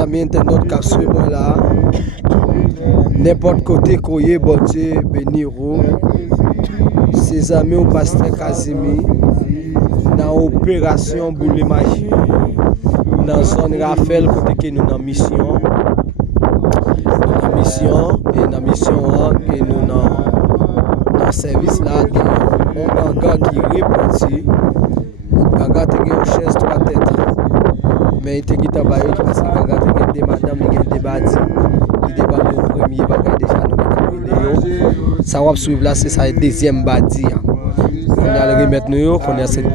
Amis internautes qui suivent là, n'importe côté courrier, bon Dieu, béniro, ses amis au pasteur Kazimi, dans l'opération Boule Magie, dans la zone Raphaël, côté que nous avons mission, et nous dans le service là, un gars qui repartit, un gars qui a une chaise 3 têtes. Mais il était parce que des madames qui ont débattu, qui débattent le premier bagage déjà nous ça va suivre là, c'est ça le deuxième badi. On a le remettre nous, on a cette